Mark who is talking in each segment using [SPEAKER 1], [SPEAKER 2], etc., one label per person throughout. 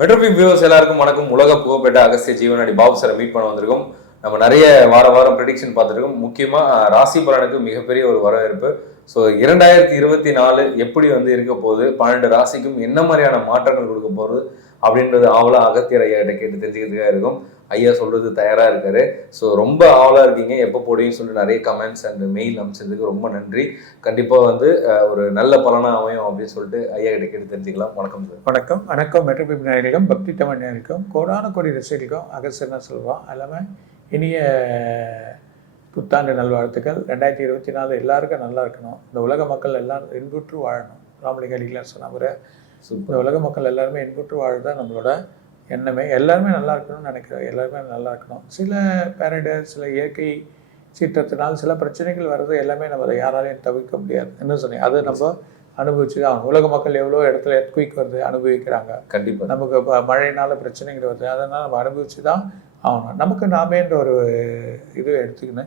[SPEAKER 1] மெட்ரோபி viewers எல்லாருக்கும் வணக்கம். உலக புகழ்பெற்ற அகஸ்திய ஜீவனாடி பாபு சாரை மீட் பண்ண வந்திருக்கோம். நம்ம நிறைய வார வாரம் ப்ரெடிக்ஷன் பார்த்துருக்கோம். முக்கியமாக ராசி பலனுக்கு மிகப்பெரிய ஒரு வரவேற்பு. ஸோ இரண்டாயிரத்தி இருபத்தி நாலு எப்படி வந்து இருக்க போகுது? பன்னெண்டு ராசிக்கும் என்ன மாதிரியான மாற்றங்கள் கொடுக்க போகுது? அப்படின்றது ஆவலாக அகத்தியர் ஐயா கிட்ட கேட்டு தெரிஞ்சுக்கிறதுக்காக இருக்கும். ஐயா சொல்கிறது தயாராக இருக்காரு. ஸோ ரொம்ப ஆவலாக இருக்கீங்க. எப்போ போடுவீங்க சொல்லிட்டு நிறைய கமெண்ட்ஸ் அண்ட் மெயில் அனுப்பிச்சதுக்கு ரொம்ப நன்றி. கண்டிப்பாக வந்து ஒரு நல்ல பலனாக அமையும் அப்படின்னு சொல்லிட்டு ஐயா கிட்ட கேட்டு தெரிஞ்சுக்கலாம். வணக்கம் சார்.
[SPEAKER 2] வணக்கம். வணக்கம். மெட்ரோபிப் நேயர்களுக்கும் பக்தி தமிழ் நேயர்களுக்கும் கோடான கோடி ரசிகளுக்கும் அகசர்னா சொல்லுவோம் எல்லாமே இனிய புத்தாண்டு நல்வாழ்த்துக்கள். ரெண்டாயிரத்தி இருபத்தி நாலு எல்லாருக்கும் நல்லா இருக்கணும். இந்த உலக மக்கள் எல்லாரும் இன்புற்று வாழணும். ராமலிங்க அடிகளார் சொன்ன
[SPEAKER 1] சூப்பர்.
[SPEAKER 2] இந்த உலக மக்கள் எல்லாருமே இன்புற்று வாழ்தான் நம்மளோட எண்ணமே. எல்லாருமே நல்லா இருக்கணும்னு நினைக்கிறோம் எல்லாருமே நல்லா இருக்கணும். சில பேரடர் சில இயற்கை சீற்றத்தினால் சில பிரச்சனைகள் வர்றது எல்லாமே நம்ம அதை யாராலையும் தவிர்க்க முடியாது. என்ன சொன்னீங்க? அது நம்ம அனுபவிச்சு தான் ஆகணும். உலக மக்கள் எவ்வளோ இடத்துல எர்த்குயிக் வருது அனுபவிக்கிறாங்க.
[SPEAKER 1] கண்டிப்பா.
[SPEAKER 2] நமக்கு இப்போ மழைனால பிரச்சனைகள் வருது. அதனால் நம்ம அனுபவிச்சு தான் ஆகணும். நமக்கு நாமேன்ற ஒரு இது எடுத்துக்கின்னு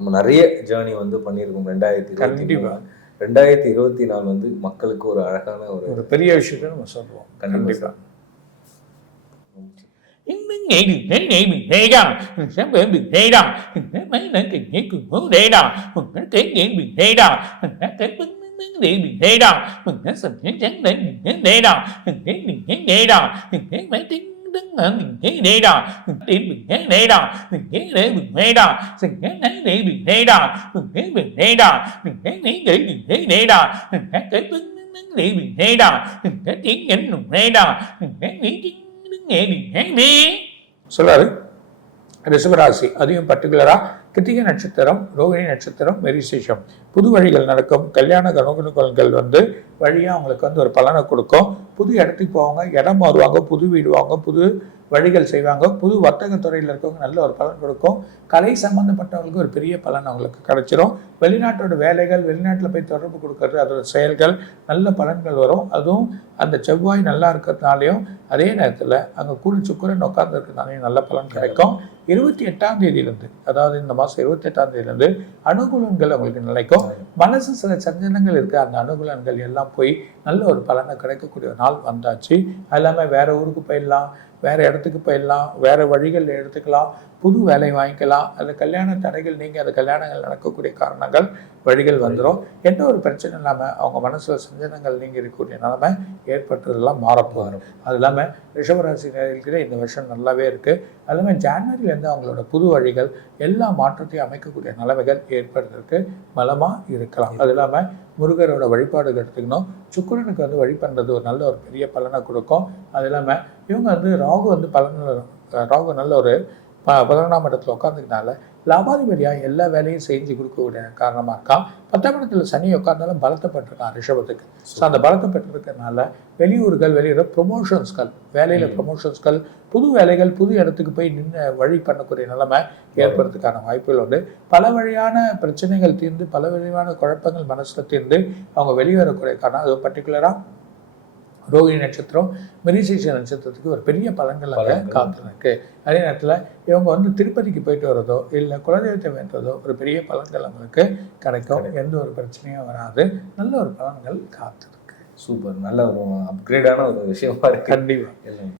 [SPEAKER 1] நம்ம நிறைய ஜேர்னி வந்து பண்ணியிருக்கோம். ரெண்டாயிரத்தி இருபத்தி. ரெண்டாயிரத்தி இருபத்தி நாலு வந்து மக்களுக்கு ஒரு அழகான ஒரு
[SPEAKER 2] ஒரு பெரிய விஷயத்தை நம்ம சொல்லுவோம்
[SPEAKER 1] கண்டிப்பா
[SPEAKER 2] கண்டிப்பாக
[SPEAKER 3] ngày
[SPEAKER 2] சொல்லாரு ரிஷபராசி அதையும் பர்டிகுலராக கிருத்திகை நட்சத்திரம் ரோகிணி நட்சத்திரம் மெரிசேஷம். புது வழிகள் நடக்கும். கல்யாண கனகுணுக்கல்கள் வந்து வழியாக அவங்களுக்கு வந்து ஒரு பலனை கொடுக்கும். புது இடத்துக்கு போவாங்க இடம் மாறுவாங்க புது வீடு வாங்க புது வழிகள் செய்வாங்க. புது வர்த்தக துறையில் இருக்கவங்க நல்ல ஒரு பலன் கொடுக்கும். கலை சம்பந்தப்பட்டவங்களுக்கு ஒரு பெரிய பலன் அவங்களுக்கு கிடைச்சிரும். வெளிநாட்டோட வேலைகள் வெளிநாட்டில் போய் தொடர்பு கொடுக்கறது அதோட செயல்கள் நல்ல பலன்கள் வரும். அதுவும் அந்த செவ்வாய் நல்லா இருக்கிறதுனாலையும் அதே நேரத்தில் அங்கே கூடி சுக்கரன் உட்கார்ந்து இருக்கிறதுனாலையும் நல்ல பலன் கிடைக்கும். இருபத்தி எட்டாம் தேதியிலிருந்து அதாவது இந்த மாதம் இருபத்தி எட்டாம் தேதியிலிருந்து அனுகூலங்கள் அவங்களுக்கு நிலைக்கும். மனசு சில சஞ்சலங்கள் இருக்கு. அந்த அனுகூலங்கள் எல்லாம் போய் நல்ல ஒரு பலனை கிடைக்கக்கூடிய ஒரு நாள் வந்தாச்சு. அது இல்லாமல் வேறு ஊருக்கு போயிடலாம் வேறு இடத்துக்கு போயிடலாம் வேறு வழிகள் எடுத்துக்கலாம் புது வேலை வாங்கிக்கலாம். அந்த கல்யாண தடைகள் நீங்கள் அந்த கல்யாணங்கள் நடக்கக்கூடிய காரணங்கள் வழிகள் வந்துடும் எந்த ஒரு பிரச்சனை இல்லாமல் அவங்க மனசில் சஞ்சனங்கள் நீங்கள் இருக்கக்கூடிய நிலைமை ஏற்பட்டதெல்லாம் மாறப்போகுது. அது இல்லாமல் ரிஷபராசினர்களுக்கு இந்த வருஷம் நல்லாவே இருக்குது அது இல்லாமல் ஜான்வரியிலேருந்து அவங்களோட புது வழிகள் எல்லா மாற்றத்தையும் அமைக்கக்கூடிய நிலைமைகள் ஏற்படுறதுக்கு பலமாக இருக்கலாம். அது இல்லாமல் முருகரோட வழிபாடுகள் எடுத்துக்கணும். சுக்கிரனுக்கு வந்து வழி பண்ணுறது ஒரு நல்ல ஒரு பெரிய பலனை கொடுக்கும். அது இல்லாமல் இவங்க வந்து ராகு வந்து பலன் ராகு நல்ல ஒரு ப பதினொன்றாம் இடத்துல உட்காந்துக்கனால லாபாதிபதியாக எல்லா வேலையும் செஞ்சு கொடுக்கக்கூடிய காரணமாக இருக்கான் பத்தாம் இடத்துல சனி உட்கார்ந்தாலும் பலத்தப்பட்டிருக்கான் ரிஷபத்துக்கு. ஸோ அந்த பலத்தப்பட்டிருக்கனால வெளியூர்கள் வெளியூர் ப்ரொமோஷன்ஸ்கள் வேலையில். ப்ரொமோஷன்ஸ்கள் புது வேலைகள் புது இடத்துக்கு போய் நின்று வழி பண்ணக்கூடிய நிலைமை ஏற்படுறதுக்கான வாய்ப்புகள் உண்டு. பல வழியான பிரச்சனைகள் தீர்ந்து பல வழியான குழப்பங்கள் மனசில் தீர்ந்து அவங்க வெளியேறக்கூடிய காரணம். அது பர்டிகுலராக ரோகிணி நட்சத்திரம் மிரிசேஷ நட்சத்திரத்துக்கு ஒரு பெரிய பலன்கள் அங்கே. காத்துருக்கு. அதே நேரத்தில் இவங்க வந்து திருப்பதிக்கு போயிட்டு வர்றதோ இல்லை குலதெய்வத்தை வேண்டுறதோ ஒரு பெரிய பலன்கள் அவங்களுக்கு கிடைக்கும். எந்த ஒரு பிரச்சனையும் வராது. நல்ல ஒரு பலன்கள் காத்திருக்கு.
[SPEAKER 1] சூப்பர். நல்ல ஒரு அப்கிரேடான ஒரு விஷயமா இருக்கு.
[SPEAKER 2] கண்டிப்பாக.